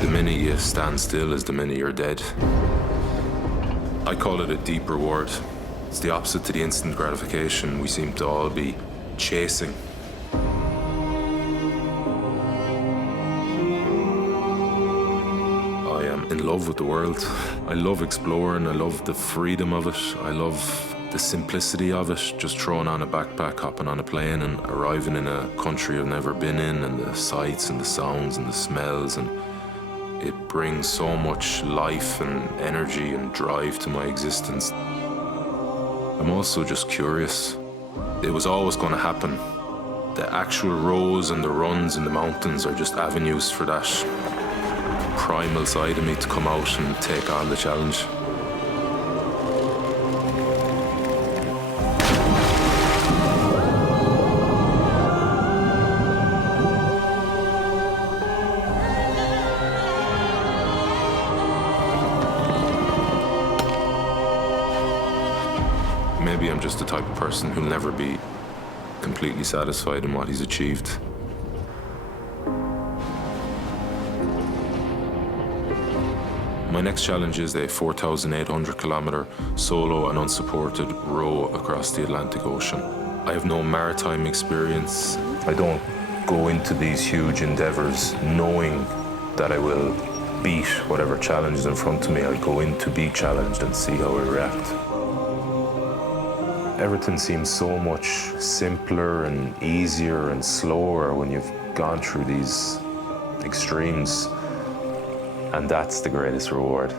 The minute you stand still is the minute you're dead. I call it a deep reward. It's the opposite to the instant gratification we seem to all be chasing. I am in love with the world. I love exploring, I love the freedom of it, I love the simplicity of it, just throwing on a backpack, hopping on a plane and arriving in a country I've never been in, and the sights and the sounds and the smells, and it brings so much life and energy and drive to my existence. I'm also just curious. It was always going to happen. The actual rows and the runs in the mountains are just avenues for that primal side of me to come out and take on the challenge. Maybe I'm just the type of person who'll never be completely satisfied in what he's achieved. My next challenge is a 4,800-kilometer solo and unsupported row across the Atlantic Ocean. I have no maritime experience. I don't go into these huge endeavors knowing that I will beat whatever challenge is in front of me. I'll go in to be challenged and see how I react. Everything seems so much simpler and easier and slower when you've gone through these extremes, and that's the greatest reward.